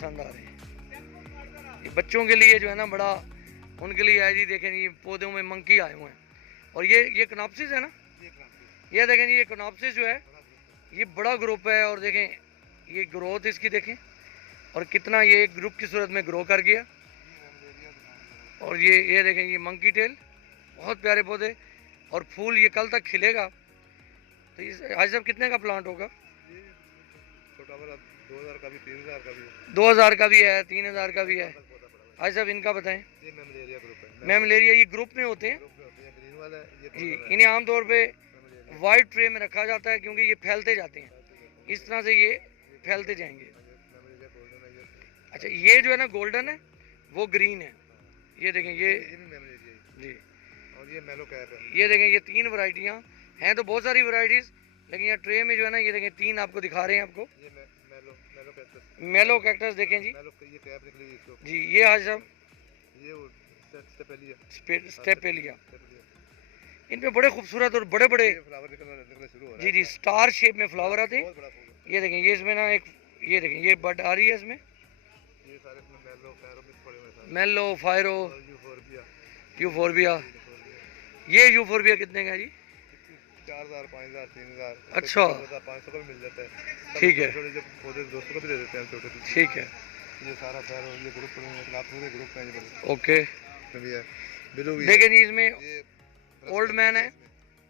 पसंद आ रहे हैं। ये बच्चों के लिए जो है ना बड़ा उनके लिए है जी। देखें जी पौधों में मंकी आए हुए हैं। और ये कनॉप्सिस है ना, ये देखें जी, ये कनॉप्सिस जो है ये बड़ा ग्रुप है। और देखें ये ग्रोथ इसकी देखें, और कितना ये एक ग्रुप की सूरत में ग्रो कर गया। और ये देखें ये मंकी टेल, बहुत प्यारे पौधे। और फूल ये कल तक खिलेगा। तो इस आज साहब कितने का प्लांट होगा? छोटा वाला 2000 का भी, 3000 का भी, 2000 का भी है, 3000 का भी है। आज साहब इनका बताएं। ये मैमलेरिया ग्रुप है। मैमलेरिया ये ग्रुप में होते हैं ग्रीन वाला है ये जी। इन्हें आमतौर पे वाइट ट्रे में रखा जाता है क्योंकि ये फैलते जाते हैं, इस तरह से ये फैलते जाएंगे। अच्छा ये जो है ना गोल्डन है, वो ग्रीन है। ये देखें ये जी, और ये मेलो कैप है। ये देखें ये 3 वैरायटियाँ हैं। तो बहुत सारी वैरायटीज़, लेकिन यहाँ ट्रे में जो है ना ये देखें 3 आपको दिखा रहे हैं आपको। ये मेलो कैक्टस, मेलो कैक्टस देखें जी। मेलो ये कैप निकली इसको जी ये आज साहब ये स्टेपेलिया। इन पे बड़े खूबसूरत और बड़े बड़े फ्लावर निकलने शुरू हो रहा है। जी जी स्टार शेप में फ्लावर आते हैं। बहुत बड़ा फूल। ये देखें ये इसमें ना एक, ये देखें ये बड आ रही है इसमें। ये सारे इसमें मेलो कैरो में पड़े हुए हैं। मेलो फायरो और यूफोर्बिया, यूफोर्बिया। ये यूफोर्बिया कितने का है जी? 4000, 5000, 3000। अच्छा 500 का भी मिल जाता है। ठीक है, छोटे जब पौधे 200 का भी दे देते हैं छोटे। ठीक है, ये सारा पैर ये ग्रुप पड़े हैं, आप पूरे ग्रुप हैं ये बड़े। ओके। भी है, बिलू भी है। देखें जी इसमें ये ओल्ड मैन है।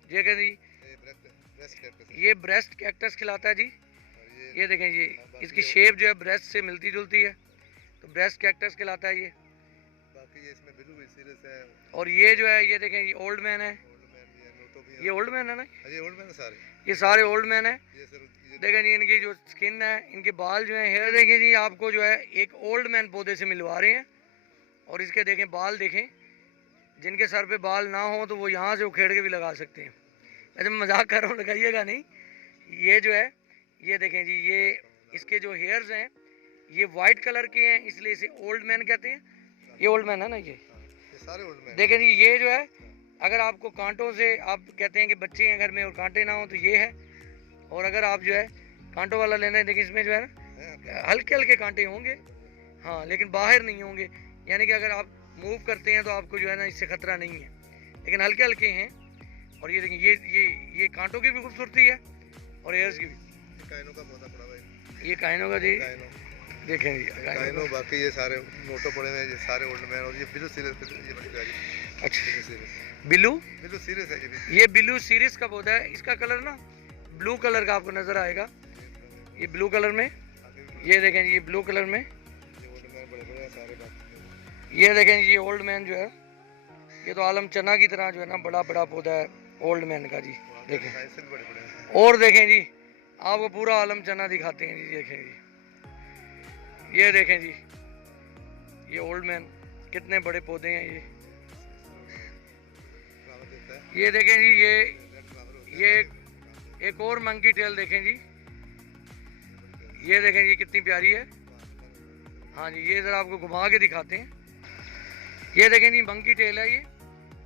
ये कह जी ये ब्रेस्ट कैक्टस ये ब्रेस्ट कैक्टस खिलाता है जी। और ये देखें ये इसकी शेप जो है ब्रेस्ट से मिलती जुलती है, तो ब्रेस्ट कैक्टस खिलाता है ये। बाकी ये इसमें बिलू भी सीरियस है। और ये जो है ये देखें ये ओल्ड मैन है। ओल्ड मैन भी है, नोटो भी है। ये ओल्ड मैन है ना, ये ओल्ड मैन सारे, ये सारे ओल्ड मैन है। ये सर ये देखें जी इनकी जो स्किन है, इनके बाल जो है, हेयर देखें जी आपको जो है एक ओल्ड मैन पौधे से मिलवा रहे हैं। और इसके देखें बाल देखें, जिनके सर पे बाल ना हो तो वो यहाँ से उखेड़ के भी लगा सकते हैं। वैसे मैं मजाक कर रहा हूँ, लगाइएगा नहीं। ये जो है ये देखें जी ये इसके जो हेयर्स हैं ये वाइट कलर के हैं, इसलिए इसे ओल्ड मैन कहते हैं। ये ओल्ड मैन है ना ये सारे ओल्ड मैन। देखें जी ये जो है अगर आपको कांटों से, आप कहते हैं कि बच्चे हैं घर में और कांटे ना हो, तो ये है। और अगर आप जो है कांटों वाला लेना है, देखिए इसमें जो है ना हल्के हल्के कांटे होंगे, हाँ, लेकिन बाहर नहीं होंगे। यानी कि अगर आप मूव करते हैं तो आपको जो है ना इससे खतरा नहीं है, लेकिन हल्के हल्के हैं। और ये देखिए ये कांटों की भी खूबसूरती है और एयर्स की भी। काइनो का पौधा पड़ा हुआ है। ये काइनो का जी, काइनो देखें जी काइनो, बाकी ये सारे नोटो पड़े हुए हैं, ये सारे ओल्ड मैन। और ये बिलू सीरीज, ये बड़ी प्यारी। अच्छा सीरीज बिलू, बिलू सीरीज है ये भी। ये बिलू सीरीज का पौधा है। इसका कलर ना ब्लू कलर का आपको नजर आएगा, ये ब्लू कलर में। ये देखें ये ब्लू कलर में। ये ओल्ड मैन बड़े बड़े हैं सारे। बाकी ये देखें ये ओल्ड मैन जो है, ये तो आलम चना की तरह जो है ना बड़ा बड़ा पौधा है ओल्ड मैन का जी। देखें साइज से भी बड़े बड़े हैं। और देखें जी आपको पूरा आलम चना दिखाते हैं जी। देखें जी ये देखें जी ये ओल्ड मैन, कितने बड़े पौधे हैं ये। फ्लावर देता है, ये देखें जी रेड फ्लावर होता है। ये एक और मंकी टेल देखें जी। ये देखें जी कितनी प्यारी है। हाँ जी ये ज़रा आपको घुमा के दिखाते हैं। ये देखें जी मंकी टेल है ये।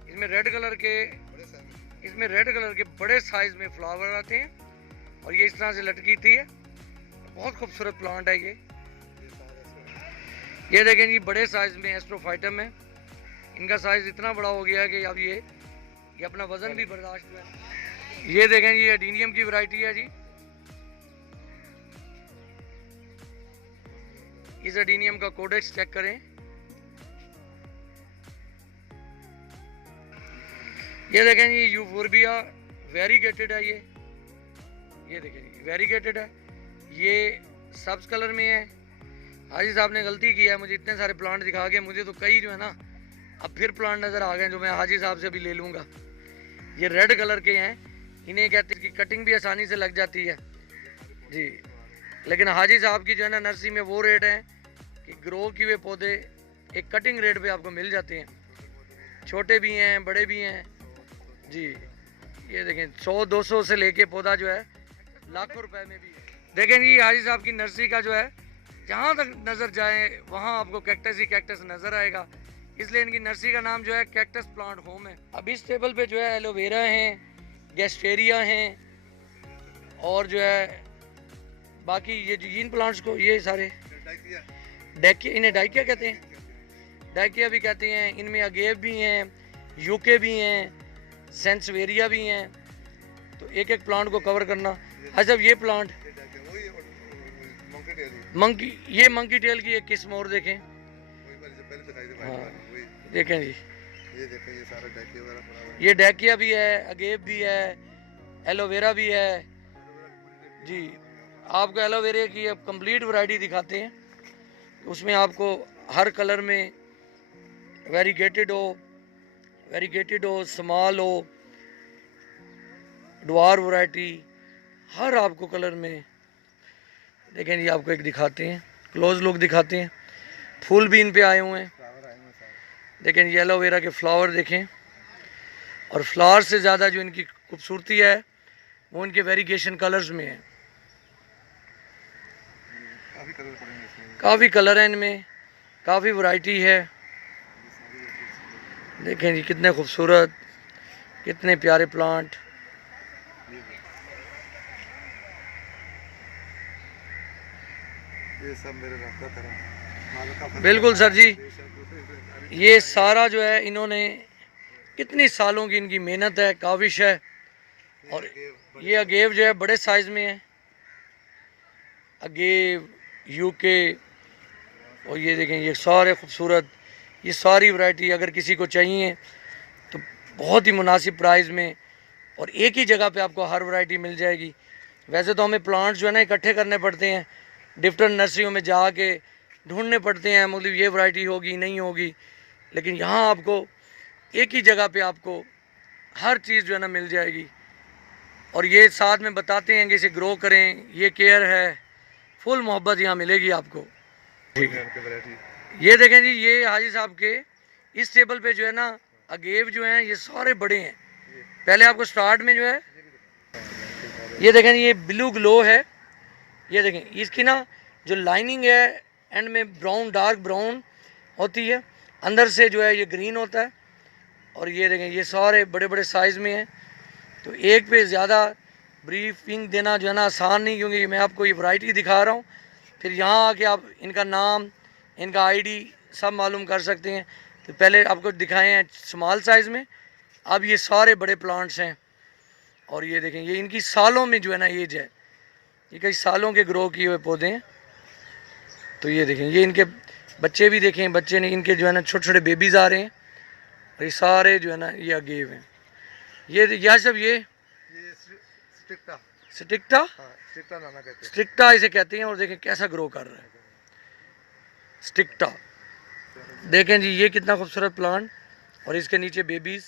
इसमें रेड कलर के, बड़े साइज इसमें रेड कलर के बड़े साइज में फ्लावर आते हैं और ये इस तरह से लटकी थी है। बहुत खूबसूरत प्लांट है ये। ये देखें जी बड़े साइज में एस्ट्रोफाइटम है। इनका साइज इतना बड़ा हो गया है कि अब ये अपना वजन भी बर्दाश्त है। ये देखें जी एडीनियम की वैरायटी है जी। इस एडीनियम का कोडेक्स चेक करें। ये देखें जी यूफोर्बिया वेरीगेटेड है ये देखें जी वेरीगेटेड है। ये सब्ज कलर में है। हाजी साहब ने गलती की है, मुझे इतने सारे प्लांट दिखा के, मुझे तो कई जो है ना अब फिर प्लांट नज़र आ गए जो मैं हाजी साहब से भी ले लूँगा। ये रेड कलर के हैं, इन्हें कहते हैं कि कटिंग भी आसानी से लग जाती है जी। लेकिन हाजी साहब की जो है ना नर्सरी में वो रेट है कि ग्रो किए हुए पौधे एक कटिंग रेट पे आपको मिल जाते हैं, छोटे भी हैं बड़े भी हैं जी। ये देखें 100-200 से लेके पौधा जो है लाखों रुपए में भी है। देखें जी हाजी साहब की नर्सरी का जो है जहाँ तक नज़र जाए वहाँ आपको कैक्टस ही कैक्टस नज़र आएगा, इसलिए इनकी नर्सरी का नाम जो है कैक्टस प्लांट होम है। अब इस टेबल पे जो है एलोवेरा हैं, गेस्टेरिया हैं और जो है बाकी ये जो इन प्लांट्स को ये सारे डायकिया, इन्हें डायकिया कहते हैं, डायकिया भी कहते हैं। इनमें अगेव भी हैं, यूके भी हैं, सेंसवेरिया भी हैं। तो एक एक प्लांट को कवर करना। अच्छा ये प्लांट वही मंकी टेल मंकी, ये मंकी टेल की एक किस्म और देखें। वही मैंने जो पहले दिखाई थी हाँ, वही देखें जी, ये देखें ये सारा डायकिया वगैरह पड़ा हुआ है। ये डायकिया भी है, अगेव भी है, एलोवेरा भी है जी। आपको एलोवेरा की अब कंप्लीट वैरायटी दिखाते हैं। उसमें आपको हर कलर में वेरीगेटेड हो, स्मॉल हो, डवार वैरायटी, हर आपको कलर में। देखें जी, आपको एक दिखाते हैं, क्लोज लुक दिखाते हैं। फूल भी इन पे आए हुए हैं। फ्लावर आए हुए हैं सारे। देखें जी, एलोवेरा के फ्लावर देखें। और फ्लावर से ज़्यादा जो इनकी खूबसूरती है वो इनके वेरिगेशन कलर्स में है। काफी कलर पड़ेंगे इसमें। काफ़ी कलर है इनमें, काफ़ी वैरायटी है। देखें जी कितने खूबसूरत, कितने प्यारे प्लांट। ये सब मेरे रब्ता तरह। बिल्कुल सर जी, ये सारा जो है इन्होंने कितनी सालों की इनकी मेहनत है, काविश है। और ये अगेव जो है बड़े साइज में है, अगेव, यूके। और ये देखें ये सारे खूबसूरत, ये सारी वैरायटी अगर किसी को चाहिए तो बहुत ही मुनासिब प्राइस में और एक ही जगह पे आपको हर वैरायटी मिल जाएगी। वैसे तो हमें प्लांट्स जो है ना इकट्ठे करने पड़ते हैं, डिफरेंट नर्सरियों में जाके ढूंढने पड़ते हैं, मतलब ये वैरायटी होगी नहीं होगी। लेकिन यहाँ आपको एक ही जगह पे आपको हर चीज़ जो है ना मिल जाएगी। और ये साथ में बताते हैं कि इसे ग्रो करें, ये केयर है, फुल मोहब्बत यहाँ मिलेगी आपको। ठीक है, ये देखें जी, ये हाजी साहब के इस टेबल पे जो है ना अगेव जो हैं ये सारे बड़े हैं। पहले आपको स्टार्ट में जो है ये देखें, ये ब्लू ग्लो है। ये देखें इसकी ना जो लाइनिंग है एंड में ब्राउन, डार्क ब्राउन होती है, अंदर से जो है ये ग्रीन होता है। और ये देखें ये सारे बड़े बड़े साइज़ में हैं। तो एक पे ज़्यादा ब्रीफिंग देना जो है ना आसान नहीं, क्योंकि मैं आपको ये वैरायटी दिखा रहा हूँ। फिर यहाँ आके आप इनका नाम, इनका आईडी सब मालूम कर सकते हैं। तो पहले आपको दिखाए हैं स्मॉल साइज़ में, अब ये सारे बड़े प्लांट्स हैं। और ये देखें ये इनकी सालों में जो है ना एज है, ये कई सालों के ग्रो किए हुए पौधे हैं। तो ये देखें ये इनके बच्चे भी देखें, बच्चे ने इनके जो है ना छोटे छोटे बेबीज़ आ रहे हैं। और ये सारे जो है ना ये अगेव हैं। ये यह सब ये स्टिक्टा, स्टिक्टा, हाँ स्टिक्टा नाना कहते हैं। स्टिक्टा इसे कहते हैं। और देखें कैसा ग्रो कर रहा है स्टिक्टा। देखें जी ये कितना खूबसूरत प्लांट और इसके नीचे बेबीज़।